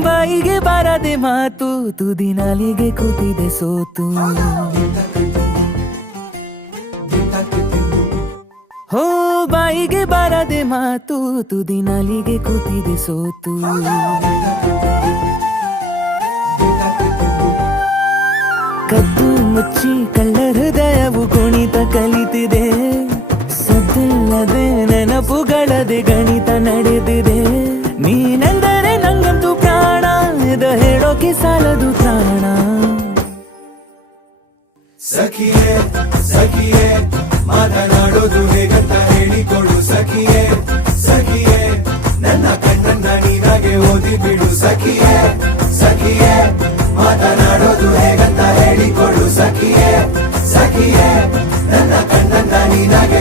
ಬಾಯಿಗೆ ಬರದೆ ಮಾತು ತುದಿ ನಾಲಿಗೆ ಕೂತಿದೆ ಸೋತು ಹೋ ಬಾಯಿಗೆ ಬರದೆ ಮಾತು ತುದಿ ನಾಲಿಗೆ ಕೂತಿದೆ ಸೋತು ಕದ್ದು ಮುಚ್ಚಿ ಕಳ್ಳ ಹೃದಯವು ಕುಣಿತ ಕಲಿತಿದೆ ಸದ್ದಿಲ್ಲದೆ ನೆನಪುಗಳದೆ ಗಣಿತ ನಡೆದಿದೆ ನೀನೆಂದರೆ ನಂಗಂತೂ ಪ್ರಾಣ ಇದ ಹೇಳೋಕೆ ಸಾಲದು ಪ್ರಾಣ ಸಖಿಯೇ ಸಖಿಯೇ ಮಾತನಾಡೋದು ಹೇಗಂತ ಹೇಳಿಕೊಡು ಸಖಿಯೇ ಸಖಿಯೇ ನನ್ನ ಕಣ್ಣನ್ನ ನೀನಾಗೆ ಓದಿ ಬಿಡು ಸಖಿಯೇ ಸಖಿಯೇ ಮಾತನಾಡೋದು ಹೇಗಂತ ಹೇಳಿಕೊಡು ಸಖಿಯೇ ಸಖಿಯೇ ನನ್ನ ಕಣ್ಣನ್ನ ನೀನಾಗೆ